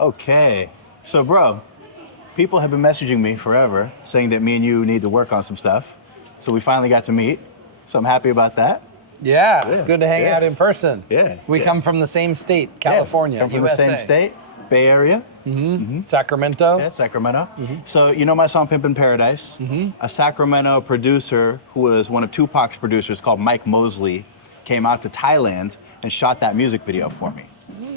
Okay. So, bro, people have been messaging me forever saying that me and you need to work on some stuff. So we finally got to meet. So I'm happy about that. Yeah, good to hang out in person. Yeah. We come from the same state, California, come from USA. the same state, Bay Area. Sacramento. Yeah, Sacramento. So you know my song "Pimpin' Paradise." A Sacramento producer who was one of Tupac's producers called Mike Mosley came out to Thailand and shot that music video for me.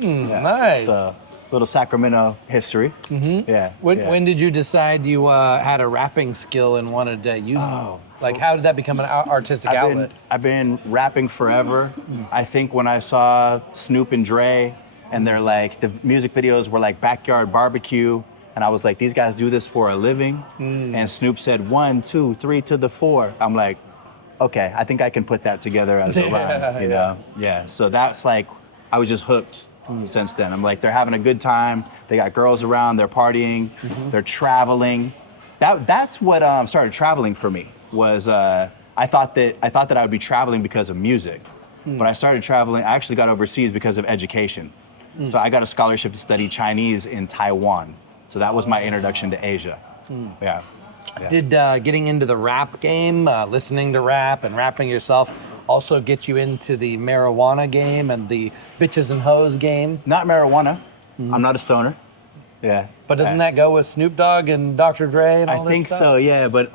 Nice. So little Sacramento history. Yeah. When did you decide you had a rapping skill and wanted to use it? Like, how did that become an artistic outlet? I've been rapping forever. I think when I saw Snoop and Dre, and they're like, the music videos were like backyard barbecue, and I was like, these guys do this for a living. And Snoop said 1, 2, 3 to the 4. I'm like, okay, I think I can put that together as a rhyme, you know? Yeah, so that's like, I was just hooked since then. I'm like, they're having a good time. They got girls around, they're partying, they're traveling. That's what started traveling for me, was I thought that I would be traveling because of music. When I started traveling, I actually got overseas because of education. So I got a scholarship to study Chinese in Taiwan. So that was my introduction to Asia. Yeah. Did getting into the rap game, listening to rap and rapping yourself, also get you into the marijuana game and the bitches and hoes game? Not marijuana. I'm not a stoner. Yeah. But doesn't that go with Snoop Dogg and Dr. Dre and all I this think stuff? so, yeah. But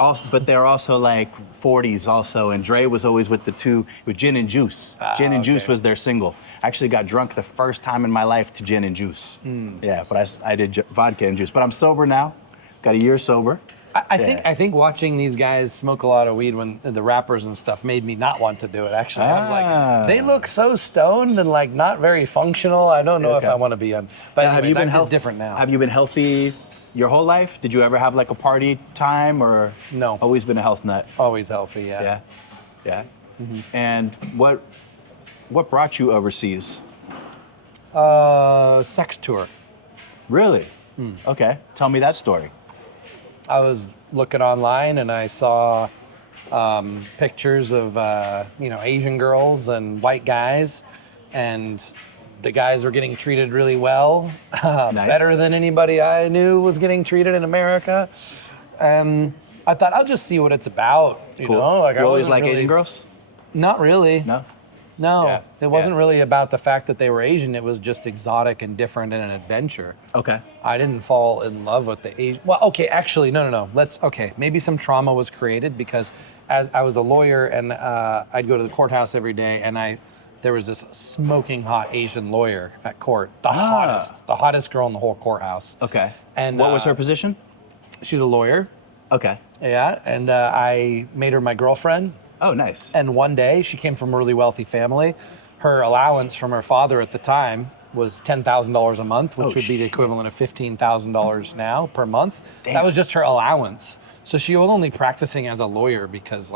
they're also like 40s also, and Dre was always with Gin and Juice. Gin and Juice was their single. I actually got drunk the first time in my life to Gin and Juice. Yeah, but I did vodka and juice. But I'm sober now. Got a year sober. I think watching these guys smoke a lot of weed when the rappers and stuff made me not want to do it. Actually, I was like, they look so stoned and like not very functional. I don't know if I want to be on. But Now, anyways, it's different now. Have you been healthy your whole life? Did you ever have like a party time, or No. Always been a health nut? Always healthy, yeah. Yeah. And what brought you overseas? Sex tour. Really? Okay. Tell me that story. I was looking online and I saw pictures of Asian girls and white guys, and the guys were getting treated really well, better than anybody I knew was getting treated in America. I thought I'll just see what it's about. You know, like You I always wasn't like really, Asian girls? Not really. No. No, Yeah, it wasn't yeah. really about the fact that they were Asian. It was just exotic and different and an adventure. Okay. I didn't fall in love with the Asian. Well, okay, actually, no. Maybe some trauma was created because as I was a lawyer and I'd go to the courthouse every day, and there was this smoking hot Asian lawyer at court, the hottest girl in the whole courthouse. Okay. And what was her position? She's a lawyer. Okay. Yeah, and I made her my girlfriend. Oh, nice. And one day, she came from a really wealthy family. Her allowance from her father at the time was $10,000 a month, which would be the equivalent of $15,000 now per month. Damn. That was just her allowance. So she was only practicing as a lawyer because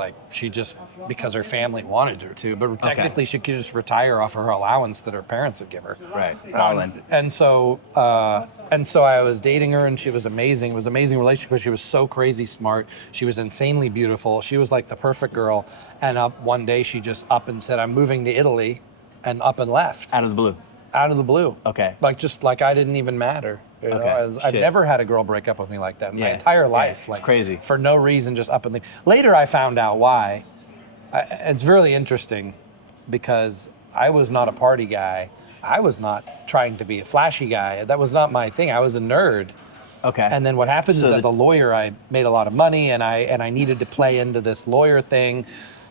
because her family wanted her to. But technically, she could just retire off of her allowance that her parents would give her. Right. Garland. And so I was dating her, and she was amazing. It was an amazing relationship because she was so crazy smart. She was insanely beautiful. She was like the perfect girl. And one day she just up and said, "I'm moving to Italy," and up and left. Out of the blue. Out of the blue. Okay. Like I didn't even matter. You know, I've never had a girl break up with me like that in my entire life. It's crazy. For no reason, just up and leave. Later, I found out why. It's really interesting because I was not a party guy. I was not trying to be a flashy guy. That was not my thing. I was a nerd. Okay. And then what happens is, as a lawyer, I made a lot of money, and I needed to play into this lawyer thing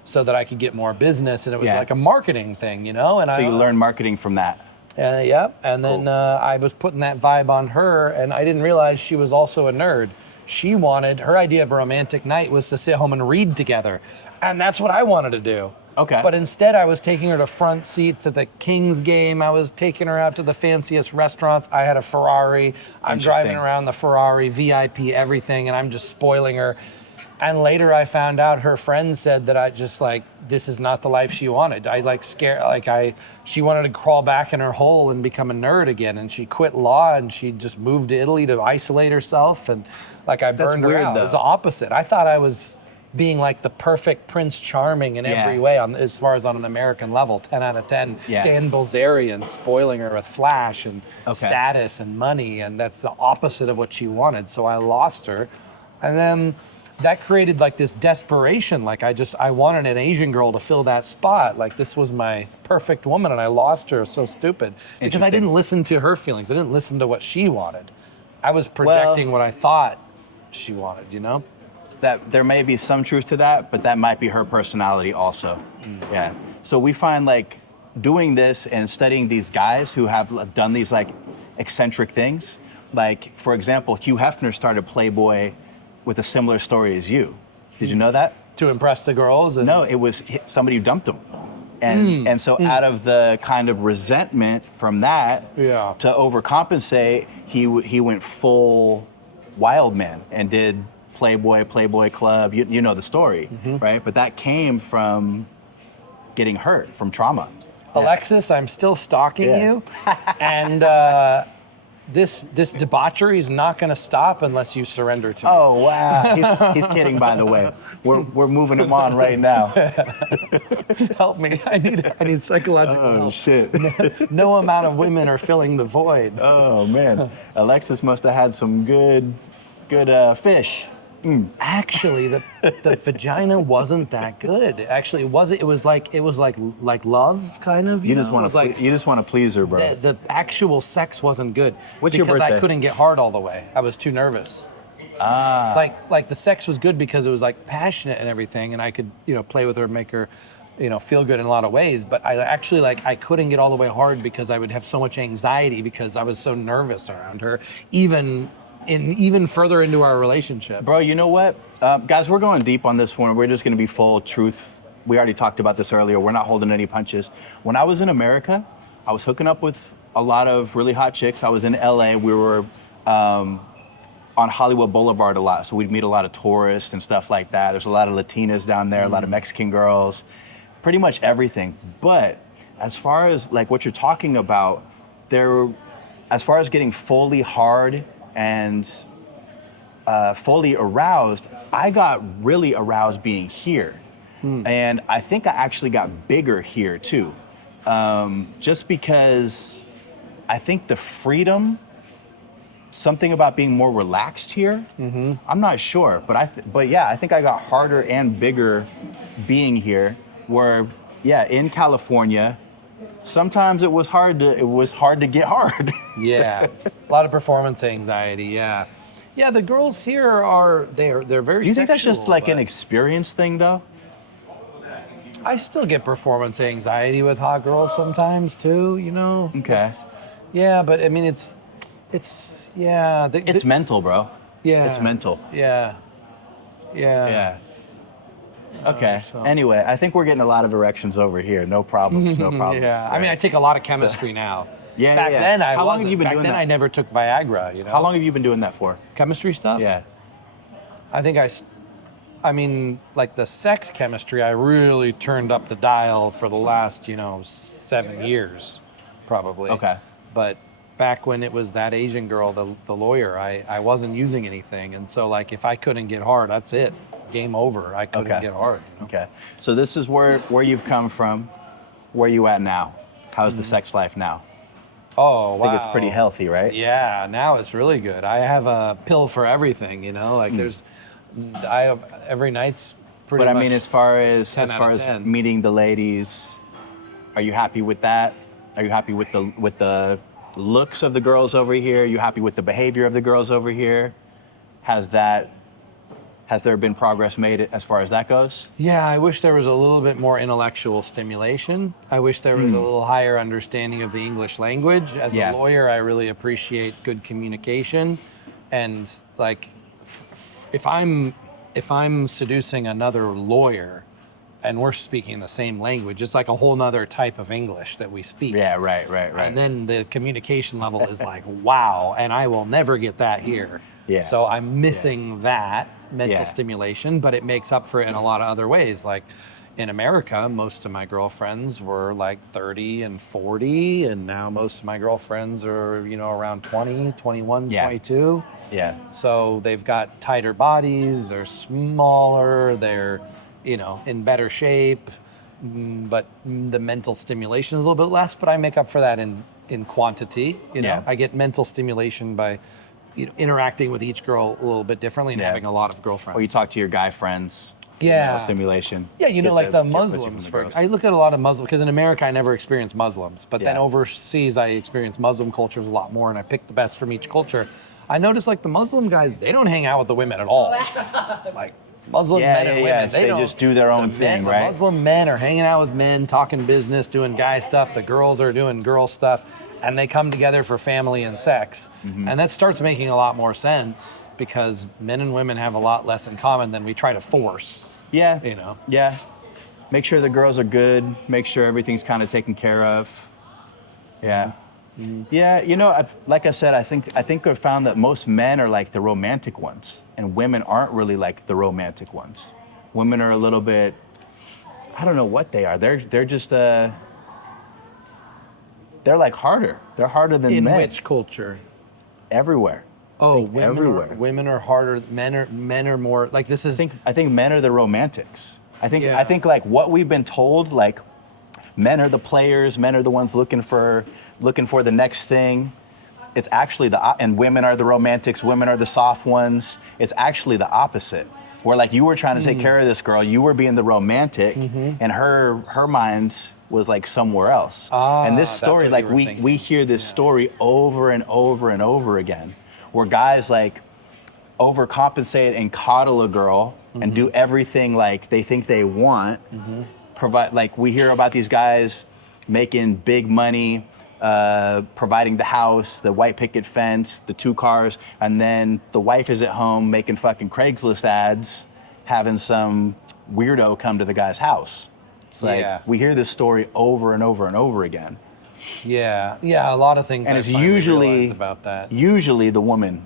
so that I could get more business, and it was like a marketing thing, you know. And so you learned marketing from that. And then I was putting that vibe on her, and I didn't realize she was also a nerd. Her idea of a romantic night was to sit home and read together, and that's what I wanted to do. Okay. But instead, I was taking her to front seat to the Kings game. I was taking her out to the fanciest restaurants. I had a Ferrari. I'm driving around the Ferrari, VIP, everything, and I'm just spoiling her. And later I found out her friend said that this is not the life she wanted. She wanted to crawl back in her hole and become a nerd again. And she quit law and she just moved to Italy to isolate herself. And I burned her out. It was the opposite. I thought I was being like the perfect Prince Charming in Yeah. every way, as far as on an American level, 10 out of 10. Yeah. Dan Bilzerian spoiling her with flash and status and money, and that's the opposite of what she wanted. So I lost her, and then that created like this desperation. Like I wanted an Asian girl to fill that spot. Like this was my perfect woman, and I lost her. So stupid because I didn't listen to her feelings. I didn't listen to what she wanted. I was projecting what I thought she wanted. You know. That there may be some truth to that, but that might be her personality also. Yeah. So we find like doing this and studying these guys who have done these like eccentric things. Like for example, Hugh Hefner started Playboy with a similar story as you. Did you know that? To impress the girls? No, it was somebody who dumped him. And so out of the kind of resentment from that, to overcompensate, he went full wild man and did Playboy Club, you know the story, right? But that came from getting hurt, from trauma. Alexis, I'm still stalking you, and this debauchery is not going to stop unless you surrender to me. Oh wow, he's kidding. By the way, we're moving him on right now. Help me! I need psychological help. Oh shit! No amount of women are filling the void. Oh man, Alexis must have had some good fish. Actually, the vagina wasn't that good. Actually, it was like love, kind of. You just want to please her, bro. The actual sex wasn't good. What's your birthday? Because I couldn't get hard all the way. I was too nervous. Like the sex was good because it was like passionate and everything, and I could play with her, make her feel good in a lot of ways. But I actually I couldn't get all the way hard because I would have so much anxiety because I was so nervous around her, even further into our relationship. Bro, you know what? Guys, we're going deep on this one. We're just going to be full truth. We already talked about this earlier. We're not holding any punches. When I was in America, I was hooking up with a lot of really hot chicks. I was in LA. We were on Hollywood Boulevard a lot. So we'd meet a lot of tourists and stuff like that. There's a lot of Latinas down there, a lot of Mexican girls, pretty much everything. But as far as like what you're talking about, as far as getting fully hard and fully aroused, I got really aroused being here. And I think I actually got bigger here too. Just because I think the freedom, something about being more relaxed here, I'm not sure, but yeah, I think I got harder and bigger being here, where in California, sometimes it was hard to get hard. Yeah, a lot of performance anxiety. Yeah, the girls here they're very. Do you think that's just like an but experience thing, though? I still get performance anxiety with hot girls sometimes too. Okay. But I mean it's mental, bro. Yeah. It's mental. Yeah. Okay. So. Anyway, I think we're getting a lot of erections over here. No problems. No problems. Yeah. Right? I mean, I take a lot of chemistry now. Yeah. Back then, I How long have you been Back doing then, that? I never took Viagra. How long have you been doing that for? Chemistry stuff? Yeah. I think I mean, like the sex chemistry, I really turned up the dial for the last, 7 years, probably. Okay. But back when it was that Asian girl, the lawyer, I wasn't using anything. And so, like, if I couldn't get hard, that's it. Game over. I couldn't get hard. Okay. So this is where you've come from. Where you at now? How's the sex life now? Oh, wow. I think it's pretty healthy, right? Yeah, now it's really good. I have a pill for everything, like every night's pretty much. But I mean, as far as 10. meeting the ladies, are you happy with that? Are you happy with the looks of the girls over here? Are you happy with the behavior of the girls over here? Has there been progress made as far as that goes? Yeah, I wish there was a little bit more intellectual stimulation. I wish there was a little higher understanding of the English language. As a lawyer, I really appreciate good communication. And like, if I'm seducing another lawyer and we're speaking the same language, it's like a whole nother type of English that we speak. Yeah, right. And then the communication level is like, wow, and I will never get that here. Yeah. So I'm missing that mental stimulation, but it makes up for it in a lot of other ways. Like, in America, most of my girlfriends were like 30 and 40, and now most of my girlfriends are, around 20, 21, Yeah. 22. Yeah. So they've got tighter bodies, they're smaller, they're, in better shape, but the mental stimulation is a little bit less, but I make up for that in quantity. Yeah. I get mental stimulation by interacting with each girl a little bit differently and Yeah. having a lot of girlfriends. Or you talk to your guy friends. Yeah. Stimulation. Yeah, Get like the get pussy Muslims. from the girls. I look at a lot of Muslims, because in America I never experienced Muslims, but then Yeah. overseas I experienced Muslim cultures a lot more, and I picked the best from each culture. I noticed like the Muslim guys, they don't hang out with the women at all. Like Muslim men and women, They don't. just do their own The thing, the right? Muslim men are hanging out with men, talking business, doing guy stuff. The girls are doing girl stuff, and they come together for family and sex. Mm-hmm. And that starts making a lot more sense because men and women have a lot less in common than we try to force. Yeah. Yeah. Make sure the girls are good. Make sure everything's kind of taken care of. Yeah. Mm-hmm. Yeah, like I said, I think I've found that most men are like the romantic ones, and women aren't really like the romantic ones. Women are a little bit, I don't know what they are. They're just they're like harder. They're harder than In men. which culture? Everywhere. Oh, Women are harder. Men are more like this is. I think men are the romantics. I Yeah. think like what we've been told, like men are the players, men are the ones looking for the next thing. It's actually and women are the romantics, women are the soft ones. It's actually the opposite. Where like you were trying to take care of this girl, you were being the romantic, and her mind was like somewhere else. And this that's story, what like you were thinking. we hear this story over and over and over again, where guys like overcompensate and coddle a girl and do everything like they think they want. Provide, like we hear about these guys making big money, providing the house, the white picket fence, the 2 cars, and then the wife is at home making fucking Craigslist ads, having some weirdo come to the guy's house. It's like we hear this story over and over and over again. Yeah, a lot of things. And I it's finally usually realized about that. Usually the woman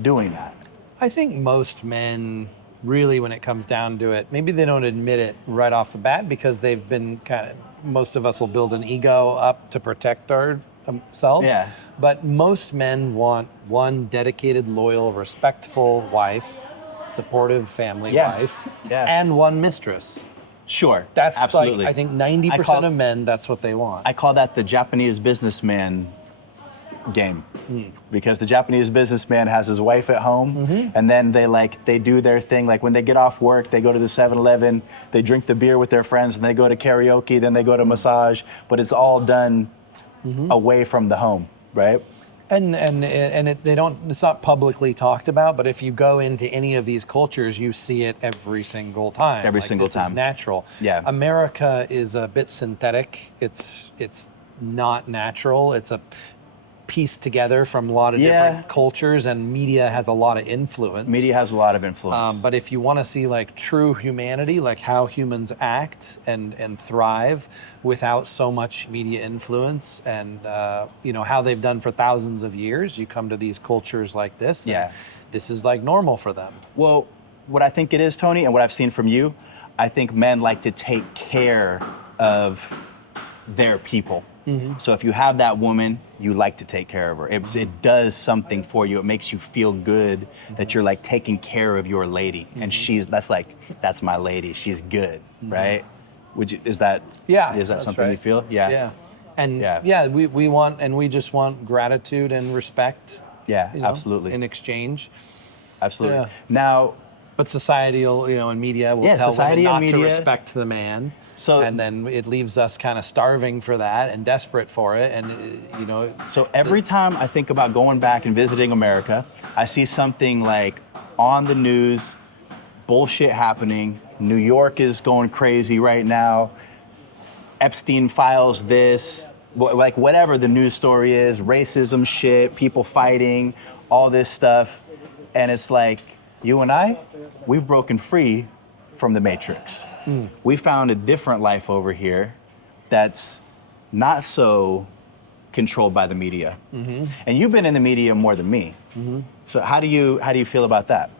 doing that. I think most men, really, when it comes down to it, maybe they don't admit it right off the bat because they've been most of us will build an ego up to protect ourselves. Yeah. But most men want one dedicated, loyal, respectful wife, supportive family wife, and one mistress. Sure. That's absolutely. like, I think 90% of men, that's what they want. I call that the Japanese businessman game. Because the Japanese businessman has his wife at home, and then they do their thing. Like when they get off work, they go to the 7-Eleven, they drink the beer with their friends, and they go to karaoke, then they go to massage, but it's all done away from the home, right? And it's not publicly talked about, but if you go into any of these cultures, you see it every single time. Every single time. It's natural. Yeah. America is a bit synthetic. It's not natural. It's a piece together from a lot of different cultures, and media has a lot of influence. Media has a lot of influence. But if you want to see like true humanity, like how humans act and thrive without so much media influence, and how they've done for thousands of years, you come to these cultures like this. And this is like normal for them. Well, what I think it is, Tony, and what I've seen from you, I think men like to take care of their people. So if you have that woman, you like to take care of her. It does something for you. It makes you feel good that you're like taking care of your lady, and that's my lady. She's good, right? Is that something you feel? Yeah. And we want, and we just want gratitude and respect. Yeah, absolutely. In exchange. Absolutely. Yeah. Now, but society will, and media will tell women not to respect the man. And then it leaves us kind of starving for that and desperate for it. And, So every time I think about going back and visiting America, I see something like on the news, bullshit happening. New York is going crazy right now. Epstein files this, like whatever the news story is, racism shit, people fighting, all this stuff. And it's like, you and I, we've broken free from the Matrix. We found a different life over here that's not so controlled by the media. And you've been in the media more than me. So how do you feel about that?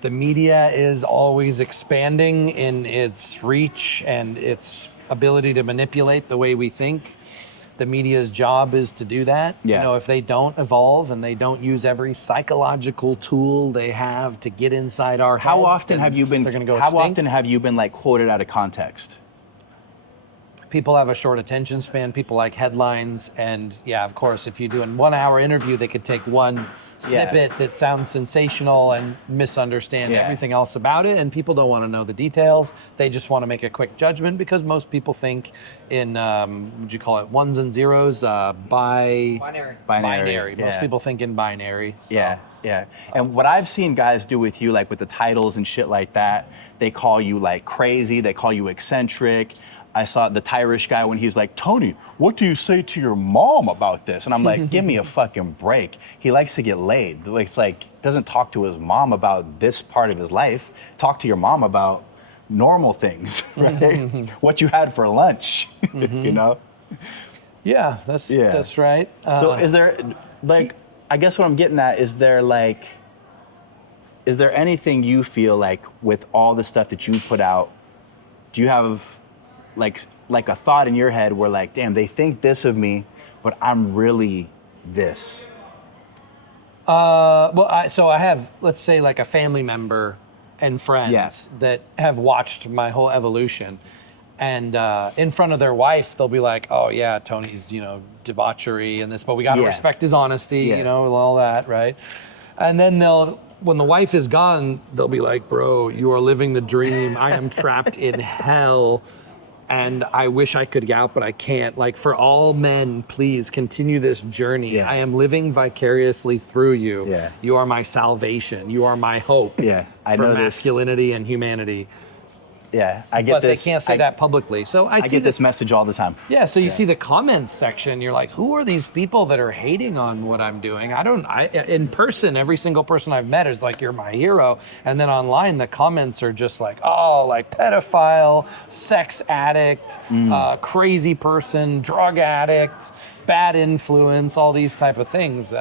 The media is always expanding in its reach and its ability to manipulate the way we think. The media's job is to do that. Yeah. You know, if they don't evolve and they don't use every psychological tool they have to get inside our head, How often have you been? They're gonna go How extinct. often have you been like quoted out of context? People have a short attention span. People like headlines, and yeah, of course, if you do a 1 hour interview, they could take one snippet that sounds sensational and misunderstand everything else about it, and people don't want to know the details. They just want to make a quick judgment because most people think in would you call it ones and zeros, binary. Most yeah. people think in binary. So. Yeah. And what I've seen guys do with you, like with the titles and shit like that, they call you like crazy, they call you eccentric. I saw the Tyrish guy when he was like, Tony, what do you say to your mom about this? And I'm like, give me a fucking break. He likes to get laid. It's like, doesn't talk to his mom about this part of his life. Talk to your mom about normal things, right? What you had for lunch, you know? Yeah, that's right. So is there, like, I guess what I'm getting at, is there anything you feel like with all the stuff that you put out, do you have like a thought in your head where like, damn, they think this of me, but I'm really this? So I have, let's say, like a family member and friends that have watched my whole evolution. And in front of their wife, they'll be like, oh yeah, Tony's, debauchery and this, but we got to respect his honesty, all that, right? And then when the wife is gone, they'll be like, bro, you are living the dream. I am trapped in hell. And I wish I could get out, but I can't. Like, for all men, please continue this journey. Yeah. I am living vicariously through you. Yeah. You are my salvation. You are my hope I for know masculinity and humanity. Yeah, I get But this. they can't say that publicly. So I get this message all the time. Yeah, so you see the comments section, you're like, who are these people that are hating on what I'm doing? In person, every single person I've met is like, you're my hero. And then online, the comments are just like, oh, like pedophile, sex addict, crazy person, drug addict, bad influence, all these type of things.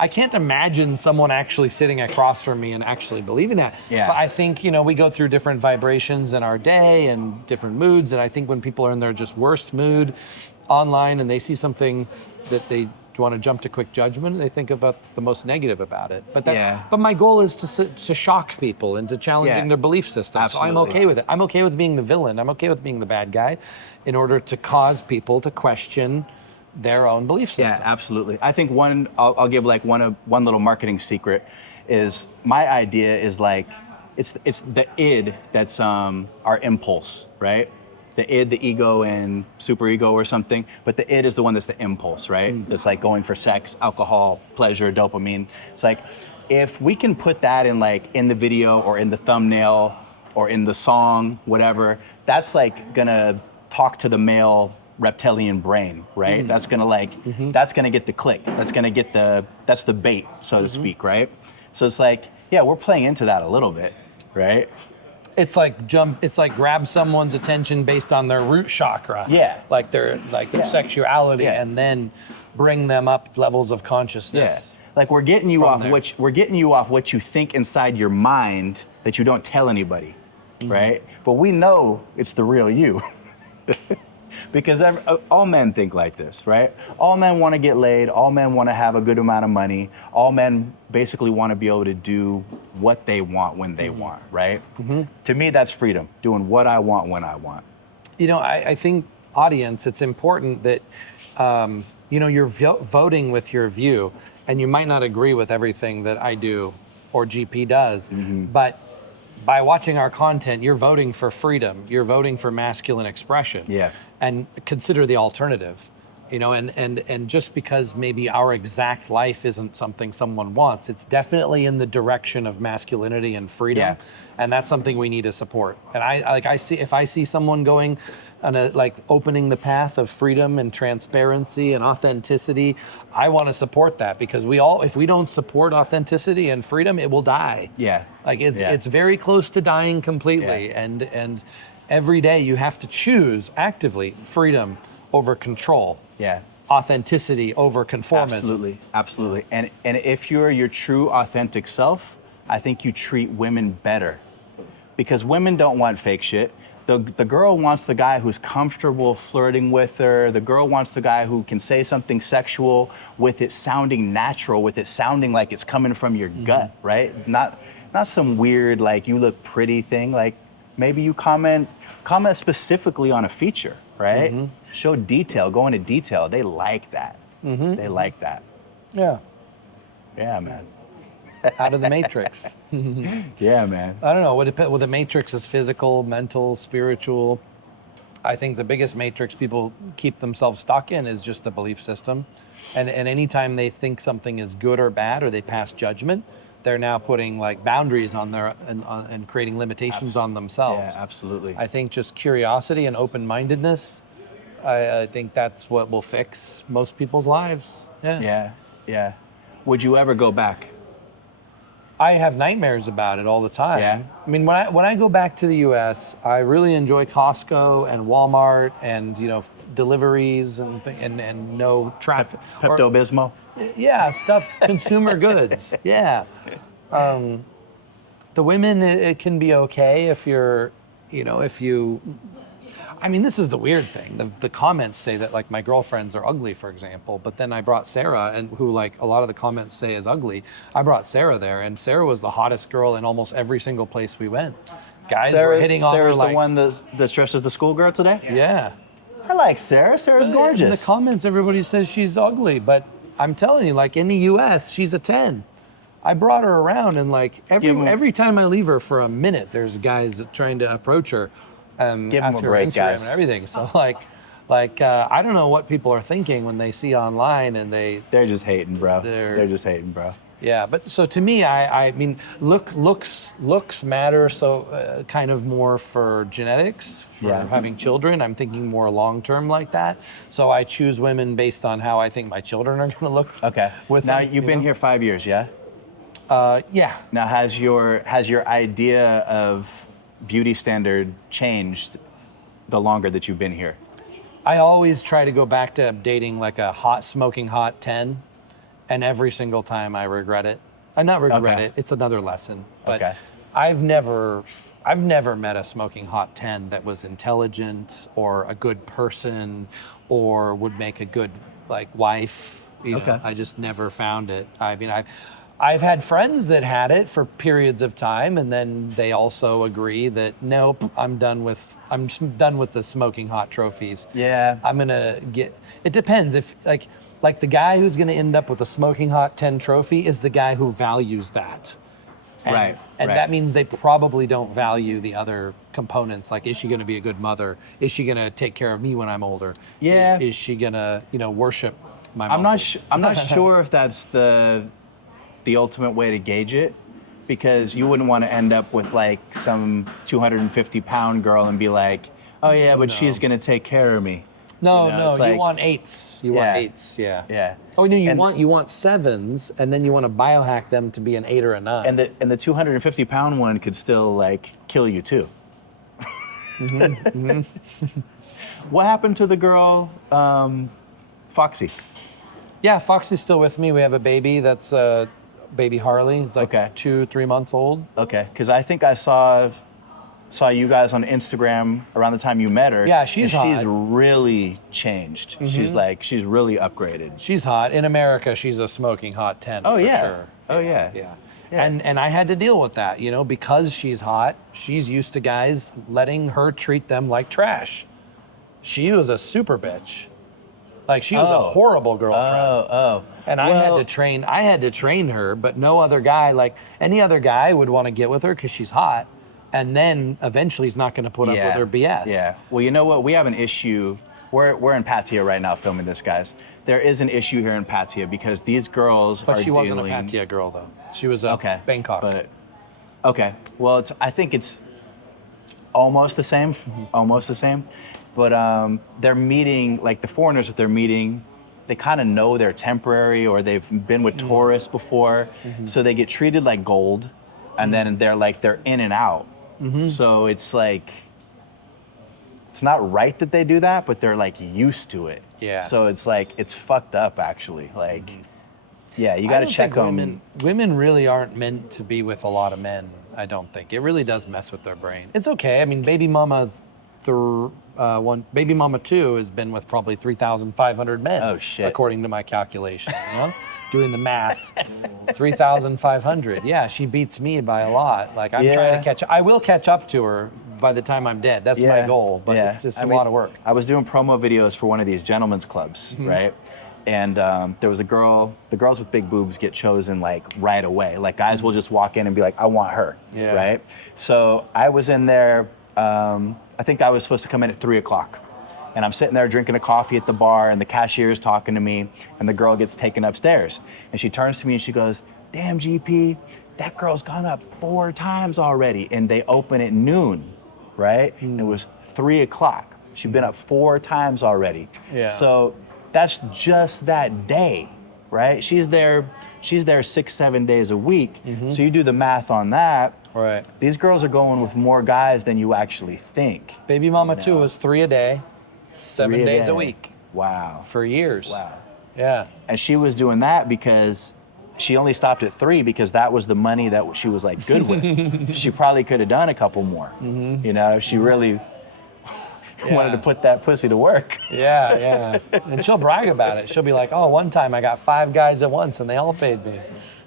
I can't imagine someone actually sitting across from me and actually believing that. Yeah. But I think, we go through different vibrations in our day and different moods. And I think when people are in their just worst mood online and they see something that they want to jump to quick judgment, they think about the most negative about it. But but my goal is to shock people into challenging their belief system. Absolutely. So I'm okay with it. I'm okay with being the villain. I'm okay with being the bad guy in order to cause people to question their own belief system. Yeah, absolutely. I think I'll give like one little marketing secret is my idea is like, it's the id that's our impulse, right? The id, the ego, and superego or something, but the id is the one that's the impulse, right? That's like going for sex, alcohol, pleasure, dopamine. It's like, if we can put that in the video or in the thumbnail or in the song, whatever, that's like gonna talk to the male reptilian brain, right? That's gonna that's gonna get the click. That's gonna get that's the bait, so to speak, right? So it's like, yeah, we're playing into that a little bit, right? It's like grab someone's attention based on their root chakra. Yeah. Like their sexuality, Yeah. and then bring them up levels of consciousness. Yeah. Like we're getting you off there. what you think inside your mind that you don't tell anybody, right? But we know it's the real you. Because all men think like this, right? All men want to get laid. All men want to have a good amount of money. All men basically want to be able to do what they want when they want, right? To me, that's freedom, doing what I want when I want. I think, audience, it's important that you're voting with your view, and you might not agree with everything that I do or GP does, but by watching our content, you're voting for freedom. You're voting for masculine expression. Yeah. And consider the alternative, and just because maybe our exact life isn't something someone wants, it's definitely in the direction of masculinity and freedom. Yeah. And that's something we need to support. And if I see someone going on opening the path of freedom and transparency and authenticity, I want to support that, because if we don't support authenticity and freedom, it will die. Yeah. It's very close to dying completely. Yeah. And every day you have to choose actively freedom over control. Yeah. Authenticity over conformism. Absolutely. And if you're your true authentic self, I think you treat women better because women don't want fake shit. The girl wants the guy who's comfortable flirting with her. The girl wants the guy who can say something sexual with it sounding natural, with it sounding like it's coming from your gut, right? Not some weird like you look pretty thing. Like maybe you comment specifically on a feature, right? Show detail, go into detail. They like that. They like that. Yeah. Yeah, man. Out of the Matrix. Yeah, man. I don't know. Well, the Matrix is physical, mental, spiritual. I think the biggest Matrix people keep themselves stuck in is just the belief system. And anytime they think something is good or bad or they pass judgment, they're now putting like boundaries on their and creating limitations on themselves. Yeah, absolutely. I think just curiosity and open-mindedness, I think that's what will fix most people's lives. Yeah. Yeah, yeah. Would you ever go back? I have nightmares about it all the time. Yeah. I mean, when I go back to the U.S., I really enjoy Costco and Walmart and deliveries and no traffic. Pepto-Bismol? Yeah, stuff, consumer goods. Yeah. The women, it can be okay if you're, if you. I mean, this is the weird thing. The comments say that like my girlfriends are ugly, for example, but then I brought Sarah, and who like a lot of the comments say is ugly. I brought Sarah there, and Sarah was the hottest girl in almost every single place we went. Guys were hitting on her Sarah's like. the one that's dressed as the schoolgirl today? Yeah. I like Sarah. Sarah's gorgeous. In the comments, everybody says she's ugly, but I'm telling you, like in the U.S., she's a 10. I brought her around, and like every time I leave her for a minute, there's guys trying to approach her. Give ask them a her break, Instagram guys. and everything. So I don't know what people are thinking when they see online and They're just hating, bro. They're- They're just hating, bro. yeah. But so to me, I mean, looks matter. So kind of more for genetics, for having children. I'm thinking more long term like that. So I choose women based on how I think my children are going to look. Okay. With Now them, you've been here 5 years, yeah? Yeah. Now has your idea of beauty standard changed the longer that you've been here? I always try to go back to dating like a smoking hot 10, and every single time I regret it. I not regret it. It's another lesson. But I've never met a smoking hot 10 that was intelligent or a good person or would make a good like wife. You know, I just never found it. I mean, I've had friends that had it for periods of time, and then they also agree that nope, I'm done with the smoking hot trophies. Yeah. I'm gonna get. It depends if like the guy who's gonna end up with a smoking hot 10 trophy is the guy who values that. And, and that means they probably don't value the other components. Like, is she going to be a good mother? Is she going to take care of me when I'm older? Yeah. Is she going to, worship my muscles? I'm not sure if that's the ultimate way to gauge it, because you wouldn't want to end up with like some 250-pound girl and be like, oh yeah, but she's going to take care of me. No, like, you want eights. You want eights, yeah. Yeah. Oh no, you want sevens, and then you want to biohack them to be an 8 or a 9. And the 250-pound one could still like kill you too. What happened to the girl, Foxy? Yeah, Foxy's still with me. We have a baby that's baby Harley. It's like 2-3 months old. Okay, because I think I saw you guys on Instagram around the time you met her. Yeah, she's hot. She's really changed. She's really upgraded. She's hot. In America, she's a smoking hot 10 for sure. Oh yeah. Yeah. And I had to deal with that, because she's hot, she's used to guys letting her treat them like trash. She was a super bitch. Like, she was a horrible girlfriend. And I had to train her, but no other guy, like any other guy would want to get with her because she's hot. And then eventually he's not going to put up with her BS. Yeah. Well, you know what? We have an issue. We're in Pattaya right now filming this, guys. There is an issue here in Pattaya because these girls but are she wasn't a Pattaya girl, though. She was a Bangkok. Well, I think it's almost the same. Almost the same. But they're meeting, like the foreigners that they're meeting, they kind of know they're temporary or they've been with tourists before. So they get treated like gold. And then they're in and out. So it's like, it's not right that they do that, but they're like used to it. Yeah. So it's like, it's fucked up actually. Like, Yeah, you I got to don't check think them. Women really aren't meant to be with a lot of men. I don't think it really does mess with their brain. It's okay. I mean, baby mama, baby mama 2 has been with probably 3,500 men. Oh, shit. According to my calculation, you know, doing the math, 3,500. Yeah, she beats me by a lot. Like I'm trying to catch. I will catch up to her by the time I'm dead. That's my goal. But it's just a lot of work. I was doing promo videos for one of these gentlemen's clubs, right? And there was a girl. The girls with big boobs get chosen like right away. Like guys will just walk in and be like, "I want her," right? So I was in there. I think I was supposed to come in at 3:00, and I'm sitting there drinking a coffee at the bar, and the cashier's talking to me, and the girl gets taken upstairs, and she turns to me and she goes, "Damn, GP, that girl's gone up 4 times already," and they open at noon, right? And it was 3:00. She'd been up 4 times already. Yeah. So that's just that day, right? She's there 6-7 days a week. So you do the math on that. Right. These girls are going with more guys than you actually think. Baby mama 2 was 3 a day, 7 days a week Wow. for years. Wow. Yeah. And she was doing that because she only stopped at 3 because that was the money that she was like good with. She probably could have done a couple more. You know, if she really wanted to put that pussy to work. Yeah. And she'll brag about it. She'll be like, "Oh, one time I got 5 guys at once and they all paid me."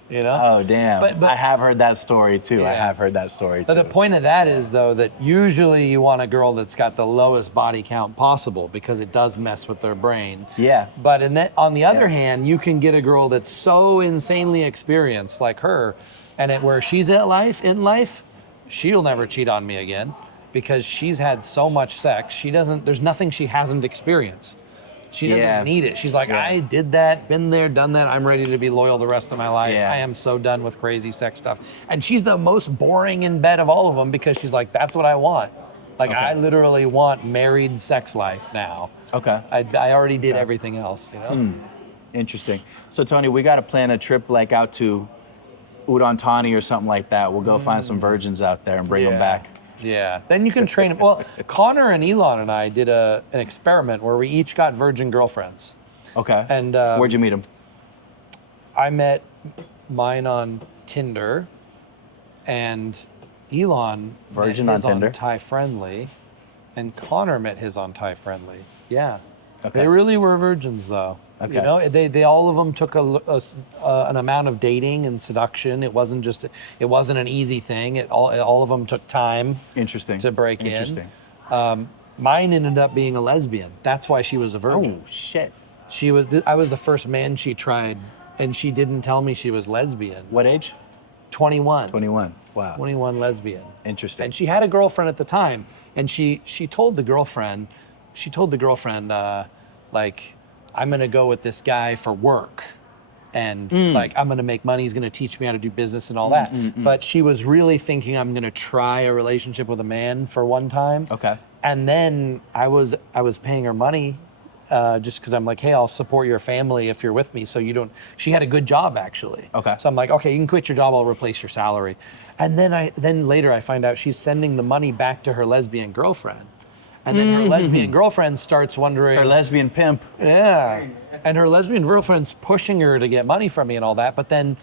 You know? Oh, damn. But I have heard that story too. Yeah. I have heard that story too. But the point of that is, though, that usually you want a girl that's got the lowest body count possible because it does mess with their brain. Yeah. But on the other hand, you can get a girl that's so insanely experienced like her, and where she's in life, she'll never cheat on me again because she's had so much sex. There's nothing she hasn't experienced. She doesn't need it. She's like, I did that, been there, done that. I'm ready to be loyal the rest of my life. I am so done with crazy sex stuff. And she's the most boring in bed of all of them because she's like, that's what I want. Like, I literally want married sex life now. Okay. I already did everything else, you know? Interesting. So, Tony, we got to plan a trip like out to Udon Thani or something like that. We'll go find some virgins out there and bring them back. Yeah, then you can train them. Well, Connor and Elon and I did an experiment where we each got virgin girlfriends. Okay. And where'd you meet them? I met mine on Tinder, and Elon Virgin met his on Tinder? Thai Friendly, and Connor met his on Thai Friendly. Yeah. Okay. They really were virgins, though. Okay. You know, they all of them took an amount of dating and seduction. It wasn't an easy thing. All of them took time. Interesting. To break Interesting. in. Mine ended up being a lesbian. That's why she was a virgin. Oh, shit. I was the first man she tried, and she didn't tell me she was lesbian. What age? 21. 21. Wow. 21 lesbian. Interesting. And she had a girlfriend at the time, and she told the girlfriend, like, I'm gonna go with this guy for work, and like I'm gonna make money. He's gonna teach me how to do business and all that. But she was really thinking I'm gonna try a relationship with a man for one time. Okay. And then I was paying her money, just because I'm like, hey, I'll support your family if you're with me. So you don't. She had a good job actually. Okay. So I'm like, okay, you can quit your job. I'll replace your salary. And then later I find out she's sending the money back to her lesbian girlfriend. And then her lesbian girlfriend starts wondering. Her lesbian pimp. Yeah. And her lesbian girlfriend's pushing her to get money from me and all that. But then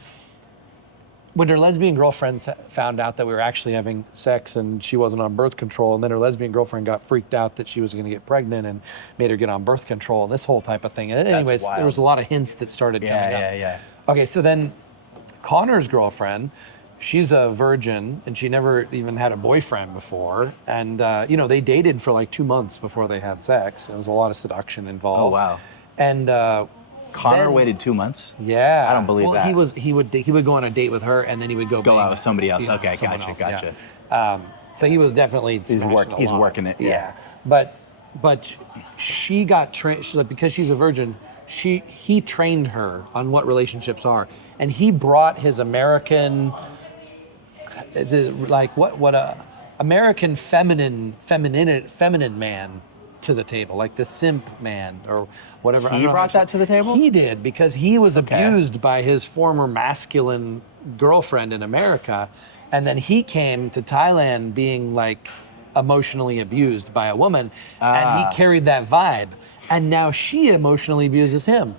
when her lesbian girlfriend found out that we were actually having sex and she wasn't on birth control, and then her lesbian girlfriend got freaked out that she was going to get pregnant and made her get on birth control and this whole type of thing. Anyways, there was a lot of hints that started coming up. Yeah. Okay, so then Connor's girlfriend, she's a virgin, and she never even had a boyfriend before. And, they dated for like 2 months before they had sex. There was a lot of seduction involved. Oh, wow. And Connor waited 2 months? Yeah. I don't believe that. He would go on a date with her, and then he would go out with somebody else. Okay, someone gotcha, else, gotcha. yeah. So he was definitely He's smashing a lot. working it. Yeah. But she got trained, because she's a virgin, he trained her on what relationships are. And he brought his American, like what a American feminine man to the table, like the simp man or whatever. He brought that to the table? He did, because he was abused by his former masculine girlfriend in America, and then he came to Thailand being like emotionally abused by a woman, and he carried that vibe, and now she emotionally abuses him.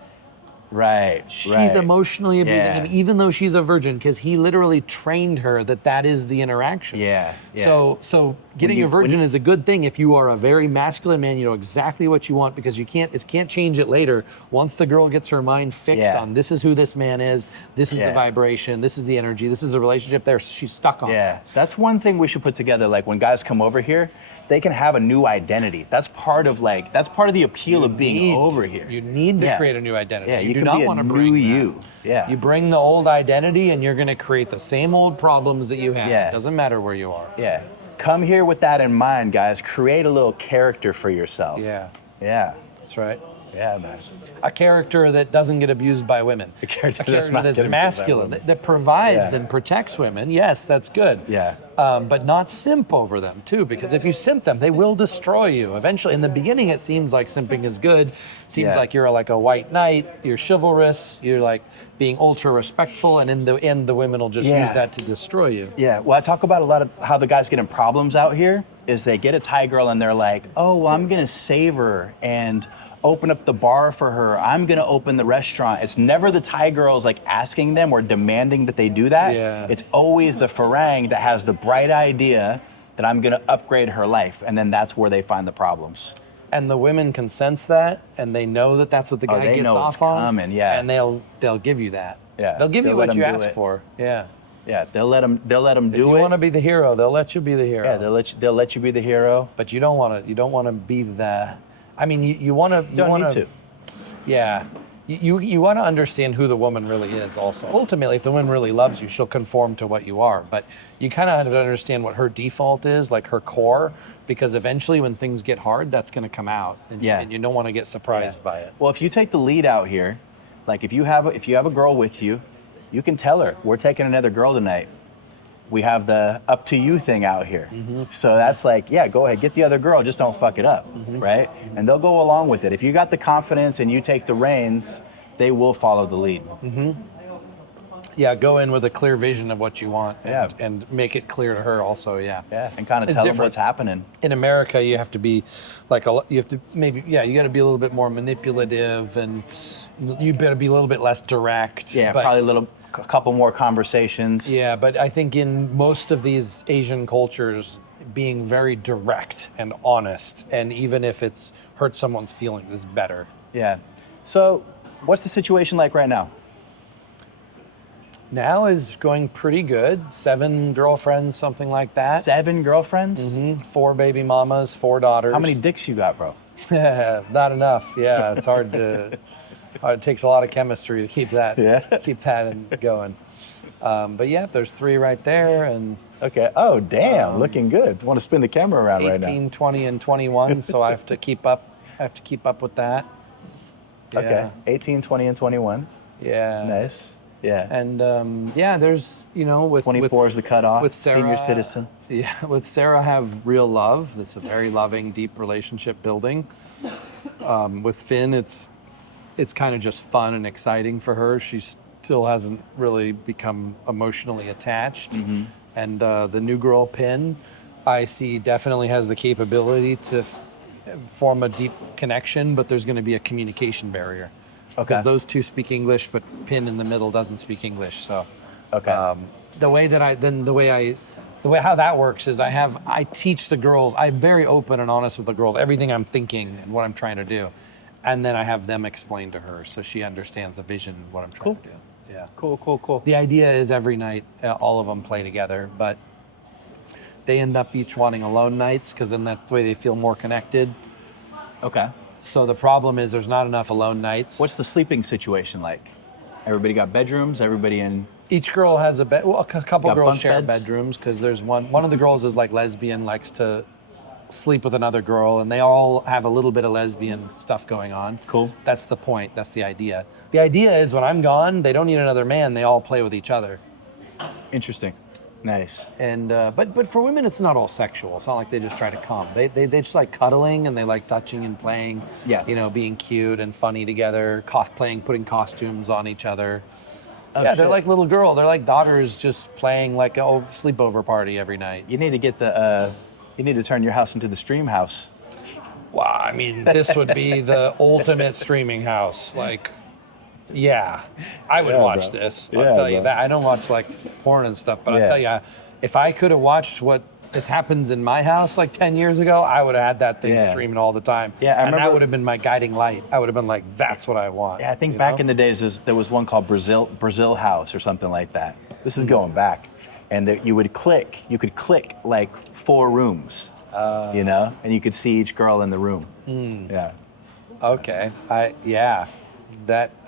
Right. She's emotionally abusing Yeah. him, even though she's a virgin, because he literally trained her that is the interaction. Yeah. So getting a virgin is a good thing if you are a very masculine man. You know exactly what you want because you can't change it later. Once the girl gets her mind fixed on this is who this man is, this is the vibration, this is the energy, this is the relationship. There, she's stuck on. Yeah, that's one thing we should put together. Like when guys come over here, they can have a new identity. That's part of the appeal of being over here. You need to create a new identity. Yeah, you you do can not be a want to new bring you. that. Yeah. You bring the old identity, and you're going to create the same old problems that you had. Yeah. It doesn't matter where you are. Yeah. Come here with that in mind, guys. Create a little character for yourself. Yeah. Yeah. That's right. Yeah, man. A character that doesn't get abused by women. A character that's not getting masculine, abused by women. that provides and protects women. Yes, that's good. Yeah. But not simp over them too, because if you simp them, they will destroy you. Eventually, in the beginning, it seems like simping is good. Seems like you're like a white knight. You're chivalrous. You're like being ultra respectful, and in the end, the women will just use that to destroy you. Yeah. Well, I talk about a lot of how the guys get in problems out here. Is they get a Thai girl and they're like, oh, well, I'm gonna save her and open up the bar for her. I'm gonna open the restaurant. It's never the Thai girls like asking them or demanding that they do that. Yeah. It's always the Farang that has the bright idea that I'm gonna upgrade her life, and then that's where they find the problems. And the women can sense that, and they know that that's what the guy they gets know off it's on. coming, yeah. And they'll give you that. Yeah, They'll give you they'll what let you 'em do ask it. for. Yeah. Yeah, they'll let them do If you it. want to be the hero, they'll let you be the hero. Yeah, they'll let you be the hero. But you don't want to be the. I mean, you want to. You don't need to. Yeah. You want to understand who the woman really is also. Ultimately, if the woman really loves you, she'll conform to what you are. But you kind of have to understand what her default is, like her core, because eventually when things get hard, that's going to come out. And, and you don't want to get surprised by it. Well, if you take the lead out here, like if you have a girl with you, you can tell her, we're taking another girl tonight. We have the up to you thing out here. So that's like, yeah, go ahead, get the other girl, just don't fuck it up, right? And they'll go along with it. If you got the confidence and you take the reins, they will follow the lead. Yeah, go in with a clear vision of what you want and make it clear to her also, Yeah, and kind of tell them what's happening. In America, you have to be like, you have to maybe, you got to be a little bit more manipulative, and you better be a little bit less direct. Yeah, probably a couple more conversations. Yeah, but I think in most of these Asian cultures, being very direct and honest, and even if it's hurt someone's feelings, is better. Yeah. So, what's the situation like right now? Now is going pretty good. 7 girlfriends, something like that. 7 girlfriends? 4 baby mamas, 4 daughters. How many dicks you got, bro? Not enough. Yeah, it's hard to. It takes a lot of chemistry to keep that going. But yeah, there's 3 right there, and Okay. Oh, damn, looking good. Want to spin the camera around right now? 18, 20, and 21. So I have to keep up. With that. Yeah. Okay. 18, 20, and 21. Yeah. Nice. Yeah. And there's with 24 is the cutoff. with Sarah, senior citizen. Yeah, with Sarah, I have real love. It's a very loving, deep relationship building. With Finn, it's kind of just fun and exciting for her. She still hasn't really become emotionally attached. And the new girl, Pin, I see definitely has the capability to form a deep connection, but there's going to be a communication barrier. Okay. Because those 2 speak English, but Pin in the middle doesn't speak English. So, Okay. the way how that works is I teach the girls. I'm very open and honest with the girls. Everything I'm thinking and what I'm trying to do, and then I have them explain to her so she understands the vision of what I'm trying to do. Yeah. Cool. The idea is every night all of them play together, but they end up each wanting alone nights because then that way they feel more connected. Okay. So the problem is there's not enough alone nights. What's the sleeping situation like? Everybody got bedrooms? Everybody in? Each girl has a bed. Well, a couple Got girls bunk share beds? bedrooms because there's one of the girls is like lesbian, likes to sleep with another girl, and they all have a little bit of lesbian stuff going on. Cool. That's the point. That's the idea. The idea is when I'm gone, they don't need another man. They all play with each other. Interesting. Nice. And but for women, it's not all sexual. It's not like they just try to come. They just like cuddling and they like touching and playing. Yeah. Being cute and funny together, cosplaying, putting costumes on each other. Oh, yeah, shit. they're like little girls. They're like daughters just playing like a sleepover party every night. You need to get you need to turn your house into the stream house. Wow, I mean, this would be the ultimate streaming house. Like, Yeah, I would Yeah, watch bro. this. Yeah, I'll tell you bro. that. I don't watch like porn and stuff, but Yeah. I'll tell you, if I could have watched what happens in my house like 10 years ago, I would have had that thing Yeah. streaming all the time. Yeah, I and that remember- would have been my guiding light. I would have been like, that's what I want. Yeah, I think back in the days there was one called Brazil House or something like that. This is going back, and that you could click like 4 rooms, you know, and you could see each girl in the room. Yeah. Okay. I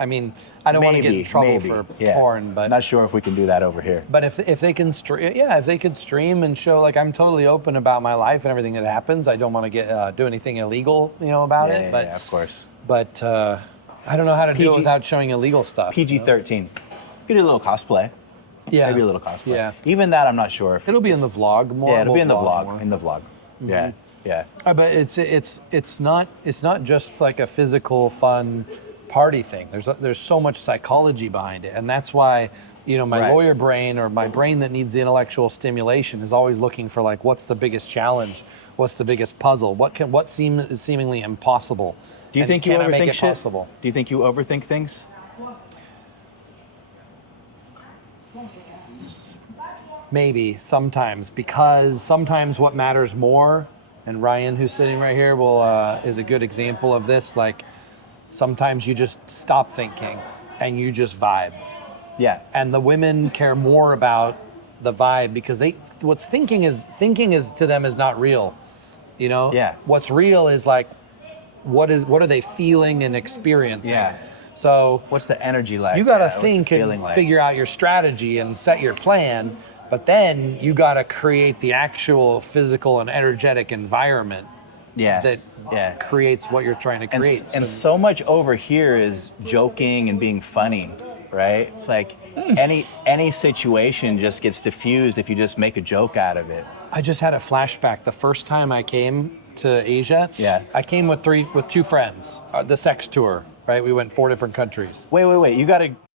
mean, I don't want to get in trouble for porn, but not sure if we can do that over here. But if they can stream, if they could stream and show, like, I'm totally open about my life and everything that happens. I don't want to get do anything illegal, about it. But Yeah, of course. But I don't know how to do it without showing illegal stuff. PG-13. You could do a little cosplay. Yeah. Maybe a little cosplay. Yeah. Even that, I'm not sure if It'll be in the vlog more. Yeah, it'll be in the vlog vlog. more. In the vlog. Yeah. Yeah. But it's not just like a physical fun party thing. There's so much psychology behind it, and that's why my Right. lawyer brain, or my brain that needs the intellectual stimulation, is always looking for, like, what's the biggest challenge, what's the biggest puzzle, what seems seemingly impossible. Do you and think you can I make overthink it shit? possible? Do you think you overthink things? Maybe sometimes, because sometimes what matters more, and Ryan, who's sitting right here, is a good example of this. Like, sometimes you just stop thinking and you just vibe. Yeah. And the women care more about the vibe, because thinking is to them is not real. Yeah. What's real is, like, what are they feeling and experiencing? Yeah. So What's the energy like? you got to What's the think feeling and like? figure out your strategy and set your plan, but then you got to create the actual physical and energetic environment that creates what you're trying to create. And so much over here is joking and being funny, right? It's like any situation just gets diffused if you just make a joke out of it. I just had a flashback. The first time I came to Asia, Yeah. I came with 2 friends, the sex tour, right? We went 4 different countries. Wait. You got to